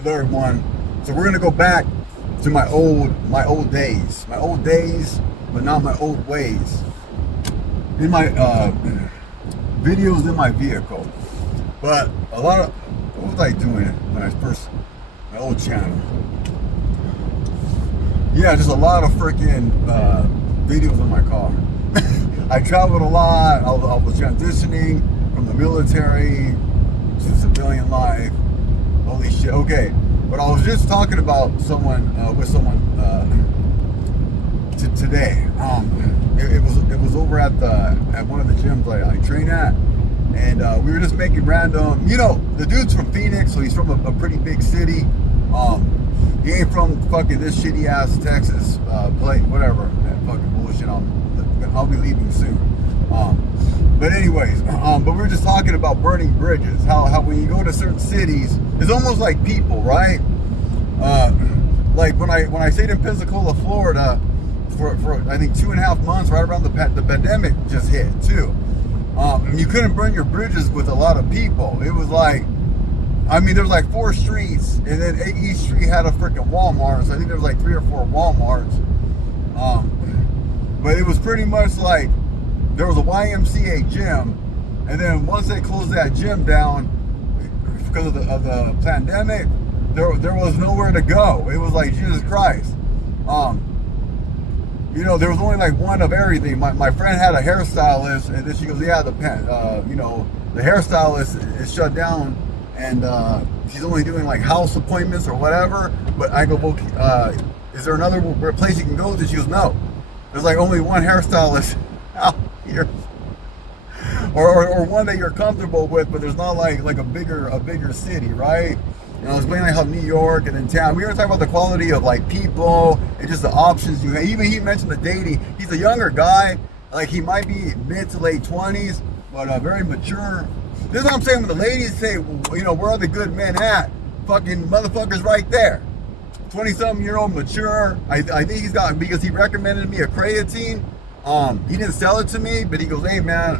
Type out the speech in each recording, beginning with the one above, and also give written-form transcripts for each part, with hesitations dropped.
Hello, everyone. So we're gonna go back to my old days, but not my old ways. In my videos in my vehicle, but a lot of what was I doing when I first my old channel? Yeah, just a lot of freaking videos in my car. I traveled a lot. I was transitioning from the military to civilian life. Holy shit. Okay, but I was just talking about someone with someone today. It was over at one of the gyms I train at, and we were just making random. You know, the dude's from Phoenix, so he's from a pretty big city. He ain't from fucking this shitty ass Texas place, whatever. That fucking bullshit. I'll be leaving soon. But anyways, but we were just talking about burning bridges. How when you go to certain cities, it's almost like people, right? Like when I stayed in Pensacola, Florida, for I think 2.5 months, right around the pandemic just hit too. You couldn't burn your bridges with a lot of people. It was like, I mean, there was like 4 streets, and then each street had a freaking Walmart. So I think there was like 3 or 4 Walmarts. But it was pretty much like there was a YMCA gym, and then once they closed that gym down because of the pandemic, there was nowhere to go. It was like Jesus Christ. You know, there was only like one of everything. My friend had a hairstylist, and then she goes, "Yeah, the hairstylist is shut down, and she's only doing like house appointments or whatever." But I go, "Well, is there another place you can go to?" She goes, "No, there's like only one hairstylist out here, or one that you're comfortable with, but there's not like a bigger city, right?" And I was explaining like how New York and in town, we were talking about the quality of like people and just the options you have. Even he mentioned the dating. He's a younger guy, like he might be mid to late 20s, but very mature. This is what I'm saying when the ladies say, well, you know, where are the good men at? Fucking motherfuckers right there. 20-something-year-old mature. I think he's got, because he recommended me a creatine. He didn't sell it to me, but he goes, "Hey man,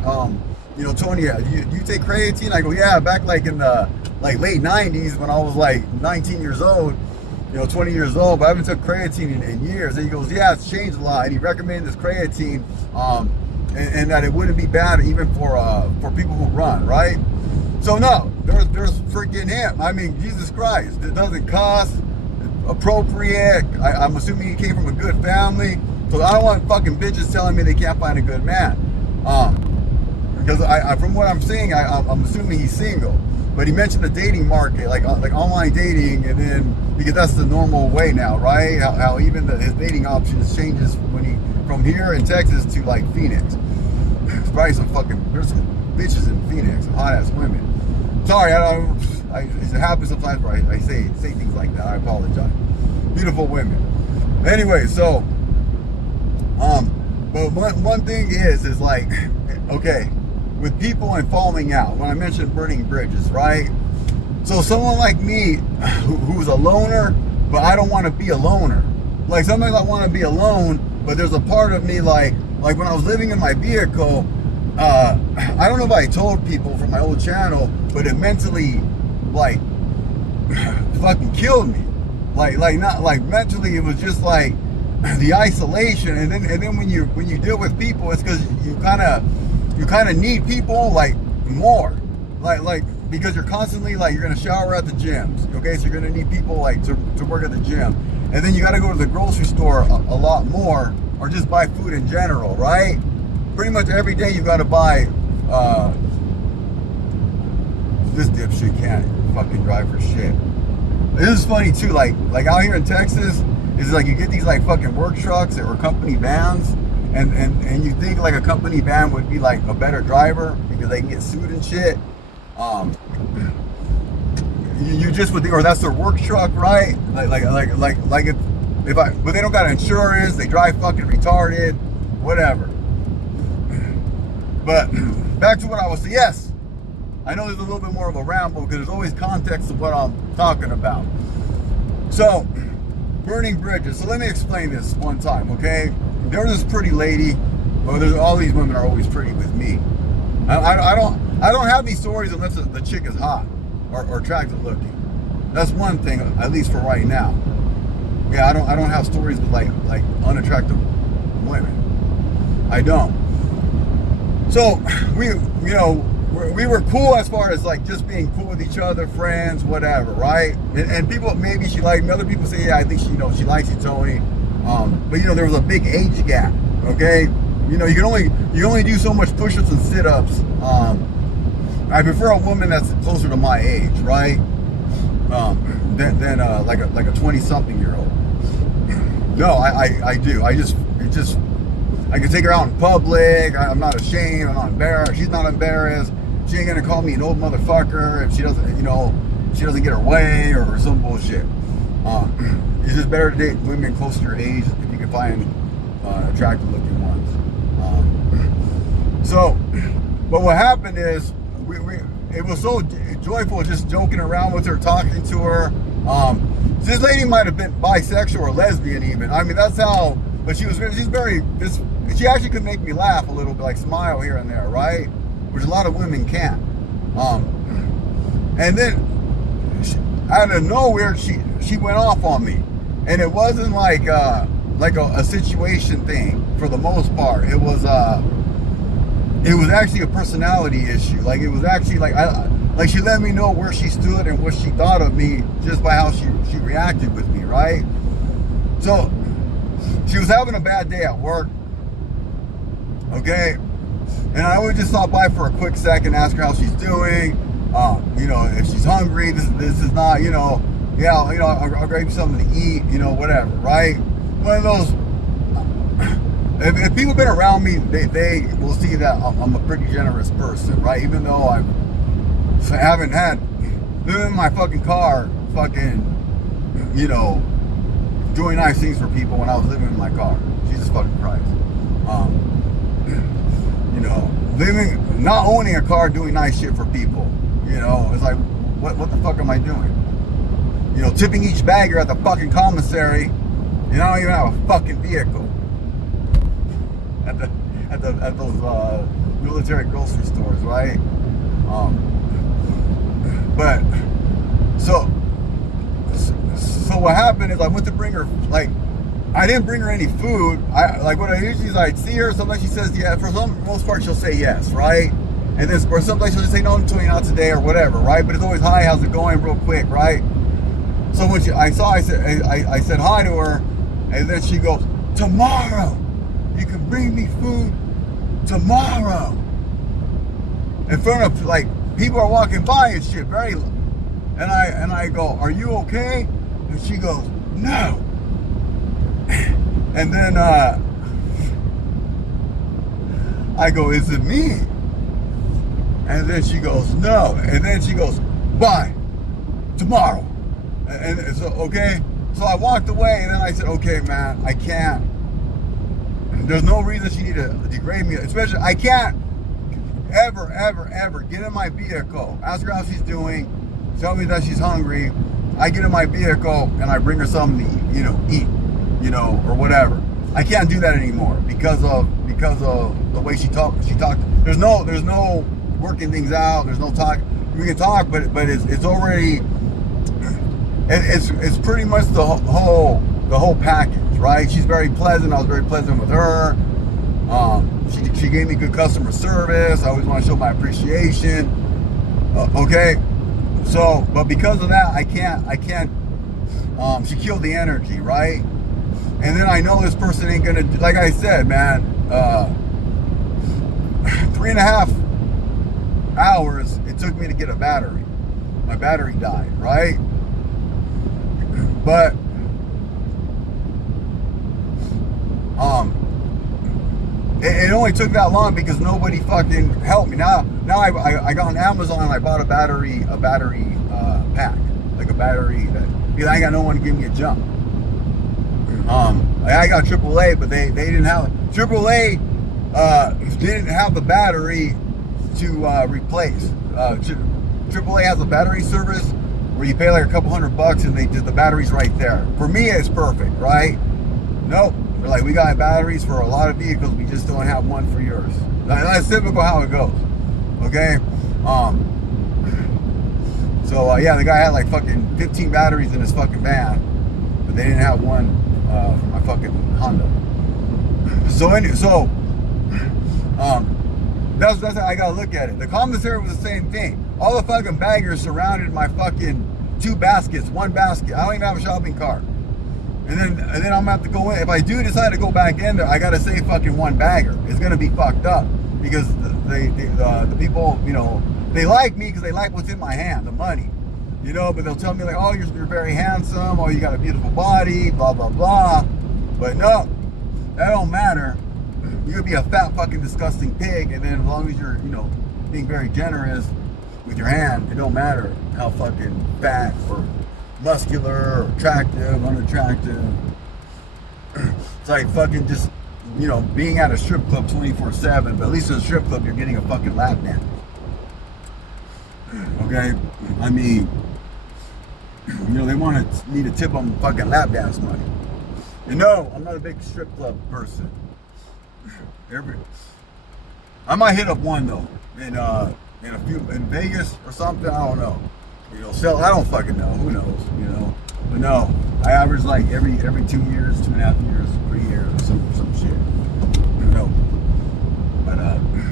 you know, Tony, do you take creatine?" I go, "Yeah, back like in the late 90s when I was like 19 years old, you know, 20 years old, but I haven't took creatine in years." And he goes, "Yeah, it's changed a lot." And he recommended this creatine, and that it wouldn't be bad even for people who run, right? So no, there's freaking him. I mean, Jesus Christ, it doesn't cost, appropriate. I'm assuming he came from a good family. So I don't want fucking bitches telling me they can't find a good man. Because I from what I'm seeing, I'm assuming he's single. But he mentioned the dating market, like online dating, and then because that's the normal way now, right? How even his dating options changes when he from here in Texas to like Phoenix. There's probably there's some bitches in Phoenix, some hot ass women. Sorry, it happens sometimes where I say things like that. I apologize. Beautiful women. Anyway, so but one thing is like, okay, with people and falling out, when I mentioned burning bridges, right? So someone like me who's a loner, but I don't want to be a loner. Like sometimes I want to be alone, but there's a part of me like when I was living in my vehicle, I don't know if I told people from my old channel, but it mentally like fucking killed me. Like not like mentally, it was just like the isolation, and then when you deal with people, it's because you kind of need people like more, like because you're constantly like you're gonna shower at the gyms, okay? So you're gonna need people like to work at the gym, and then you got to go to the grocery store a lot more, or just buy food in general, right? Pretty much every day you got to buy. This dipshit can't fucking drive for shit. This is funny too, like out here in Texas. It's like you get these like fucking work trucks or company vans, and you think like a company van would be like a better driver because they can get sued and shit. You just would think, or that's their work truck, right? Like if but they don't got insurance, they drive fucking retarded, whatever. But back to what I was saying. Yes, I know there's a little bit more of a ramble because there's always context of what I'm talking about. So. Burning bridges. So let me explain this one time, okay? There was this pretty lady. Well, there's all these women are always pretty with me. I don't have these stories unless the chick is hot or attractive looking. That's one thing, at least for right now. Yeah, I don't have stories with like unattractive women. I don't. So we were cool as far as like just being cool with each other, friends, whatever, right? And people, maybe she liked me. Other people say, yeah, I think she likes you, Tony. But there was a big age gap. Okay, you can only do so much push-ups and sit-ups. I prefer a woman that's closer to my age, right? Than like a 20-something-year-old. No, I do. I can take her out in public. I'm not ashamed. I'm not embarrassed. She's not embarrassed. She ain't gonna call me an old motherfucker if she doesn't get her way or some bullshit. It's just better to date women close to your age if you can find attractive looking ones. But what happened is it was so joyful just joking around with her, talking to her. This lady might have been bisexual or lesbian even. I mean, that's how. But she actually could make me laugh a little bit, like smile here and there, right? Which a lot of women can't. And then out of nowhere, she went off on me, and it wasn't like a situation thing for the most part. It was actually a personality issue. Like it was actually like she let me know where she stood and what she thought of me just by how she reacted with me, right? So she was having a bad day at work, okay? And I would just stop by for a quick second, ask her how she's doing, if she's hungry. This is not, I'll grab you something to eat, whatever, right? One of those, if people have been around me, they will see that I'm a pretty generous person, right? Even though I haven't had, living in my fucking car, doing nice things for people when I was living in my car. Jesus fucking Christ. Not owning a car, doing nice shit for people. It's like, what the fuck am I doing? Tipping each bagger at the fucking commissary, and I don't even have a fucking vehicle. At those military grocery stores, right? But so what happened is I went to bring her, I didn't bring her any food. What I usually is I'd see her, sometimes she says yeah, for the most part she'll say yes, right? And then or sometimes she'll just say no, not today or whatever, right? But it's always hi, how's it going, real quick, right? So when I said hi to her, and then she goes, tomorrow, you can bring me food tomorrow. In front of people are walking by and shit, and I go, are you okay? And she goes, no. And then I go, is it me? And then she goes, no. And then she goes, bye, tomorrow. And so, okay. So I walked away, and then I said, okay, man, I can't. There's no reason she need to degrade me. Especially, I can't ever get in my vehicle, ask her how she's doing, tell me that she's hungry. I get in my vehicle and I bring her something to eat, or whatever. I can't do that anymore because of the way she talked. There's no working things out. There's no talk. We can talk, but it's already it's pretty much the whole package, right? She's very pleasant. I was very pleasant with her. She gave me good customer service. I always want to show my appreciation. Okay. So, but because of that, I can't, she killed the energy, right? And then I know this person ain't gonna, like I said, man, 3.5 hours it took me to get a battery. My battery died, right? But, it only took that long because nobody fucking helped me. Now I got on Amazon and I bought a battery pack, like a battery because I ain't got no one to give me a jump. I got AAA, but they didn't have AAA. Didn't have the battery to replace. AAA has a battery service where you pay like a couple $100 and they did the batteries right there. For me, it's perfect, right? Nope. They're like, we got batteries for a lot of vehicles, we just don't have one for yours. That's typical how it goes. Okay? So yeah, the guy had like fucking 15 batteries in his fucking van, but they didn't have one for my fucking Honda. That's how I gotta look at it. The commissary was the same thing. All the fucking baggers surrounded my fucking 2 baskets, 1 basket. I don't even have a shopping cart. And then I'm gonna have to go in. If I do decide to go back in there, I gotta say fucking 1 bagger. It's gonna be fucked up because the people, you know, they like me because they like what's in my hand, the money, you know. But they'll tell me like, oh, you're very handsome, oh, you got a beautiful body, blah blah blah. But no, that don't matter. You could be a fat fucking disgusting pig, and then as long as you're, you know, being very generous with your hand, it don't matter how fucking fat or muscular or attractive, unattractive. It's like fucking just, you know, being at a strip club 24/7, but at least in a strip club you're getting a fucking lap dance. Okay? I mean, you know, they want me to tip them fucking lap dance money. You know, I'm not a big strip club person. I might hit up one though in Vegas or something. I don't know. You know, I don't fucking know. Who knows? You know, but no, I average like every 2 years, 2.5 years, 3 years, or some shit. You know, but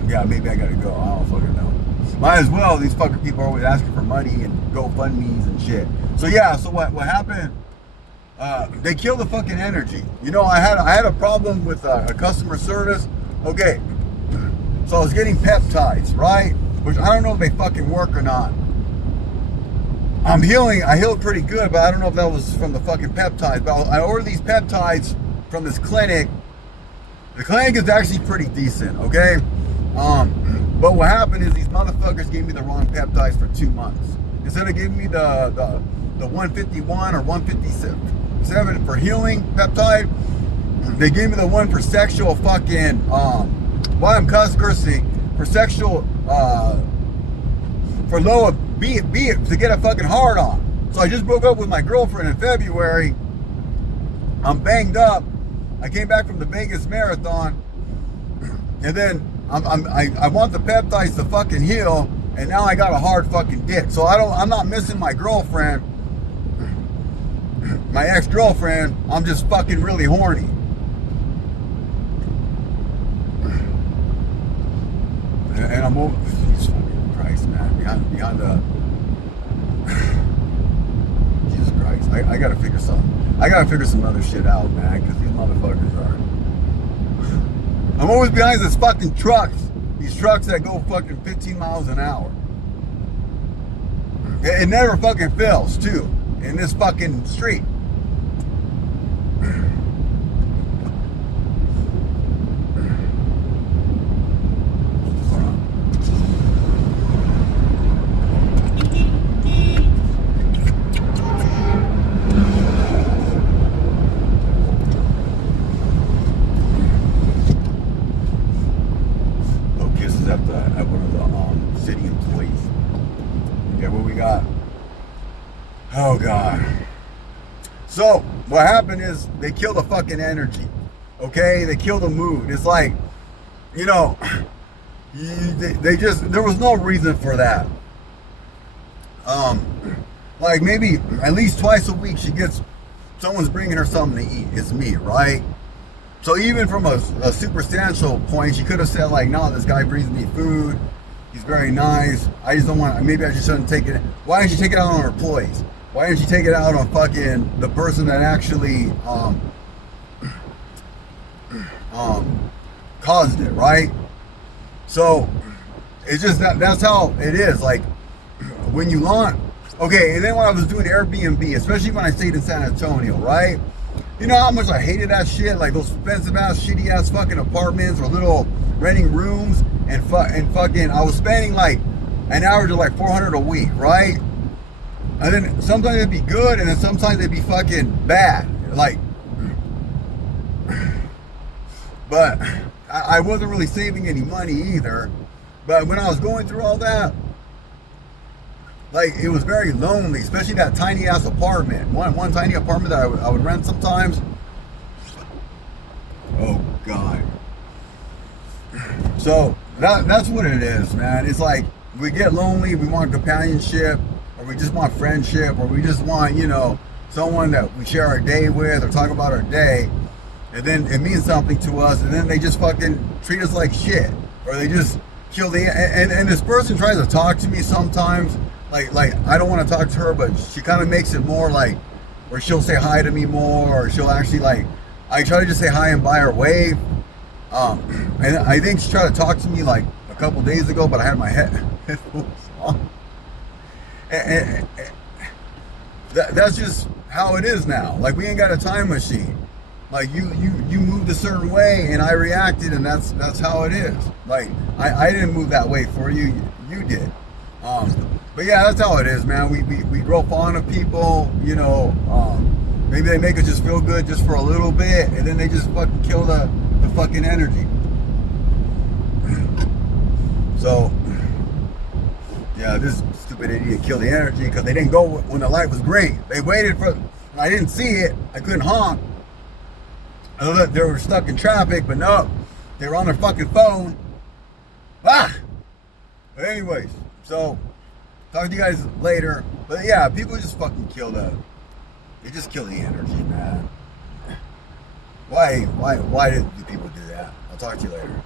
yeah, maybe I gotta go. I don't fucking know. Might as well. These fucking people are always asking for money and GoFundMes and shit. So yeah, so what happened? They kill the fucking energy. You know, I had a problem with a customer service. Okay, so I was getting peptides, right? Which I don't know if they fucking work or not. I'm healing. I healed pretty good, but I don't know if that was from the fucking peptides. But I ordered these peptides from this clinic. The clinic is actually pretty decent, okay? But what happened is these motherfuckers gave me the wrong peptides for 2 months. Instead of giving me the 151 or 157 for healing peptide, they gave me the one for sexual fucking, why I'm cursing, for sexual, for lower, be it to get a fucking hard on. So I just broke up with my girlfriend in February. I'm banged up. I came back from the Vegas Marathon, and then I want the peptides to fucking heal, and now I got a hard fucking dick. So I'm not missing my girlfriend, my ex-girlfriend. I'm just fucking really horny. And I'm over. Jesus fucking Christ, man. Behind the. Jesus Christ. I gotta figure something. I gotta figure some other shit out, man. Because these motherfuckers are. I'm always behind these fucking trucks. These trucks that go fucking 15 miles an hour. It never fucking fails, too. In this fucking street. At one of the city employees. Okay, what we got? Oh God. So what happened is they kill the fucking energy. Okay, they kill the mood. It's like, you know, they just, there was no reason for that. Like maybe at least twice a week she gets, someone's bringing her something to eat. It's me, right? So even from a substantial point, she could have said like, no, this guy brings me food. He's very nice. I just don't want, maybe I just shouldn't take it. Why didn't she take it out on her employees? Why didn't she take it out on fucking the person that actually caused it, right? So it's just that's how it is. Like when you launch, okay, and then when I was doing Airbnb, especially when I stayed in San Antonio, right? You know how much I hated that shit? Like those expensive ass, shitty ass fucking apartments or little renting rooms and fucking, I was spending like an average of like $400 a week, right? And then sometimes it'd be good and then sometimes it'd be fucking bad. Like, but I wasn't really saving any money either. But when I was going through all that, like it was very lonely, especially that tiny ass apartment. One tiny apartment that I would rent sometimes. Oh God. So that's what it is, man. It's like we get lonely, we want companionship, or or we just want friendship, or we just want, you know, someone that we share our day with or talk about our day, and then it means something to us, and then they just fucking treat us like shit, or they just kill the and this person tries to talk to me sometimes, like I don't want to talk to her, but she kind of makes it more like, or she'll say hi to me more, or she'll actually like, I try to just say hi and buy her wave. And I think she tried to talk to me like a couple days ago, but I had my headphones on. And that's just how it is now. Like, we ain't got a time machine. Like, you moved a certain way and I reacted, and that's how it is. Like, I didn't move that way for you, you did. But yeah, that's how it is, man. We grow fond of people, you know. Maybe they make us just feel good just for a little bit, and then they just fucking kill the fucking energy. So yeah, this stupid idiot killed the energy because they didn't go when the light was green. They waited for, I didn't see it, I couldn't honk. I thought they were stuck in traffic, but no, they were on their fucking phone. But anyways, so talk to you guys later. But yeah, people just fucking kill they just kill the energy, man. Why do people do that? I'll talk to you later.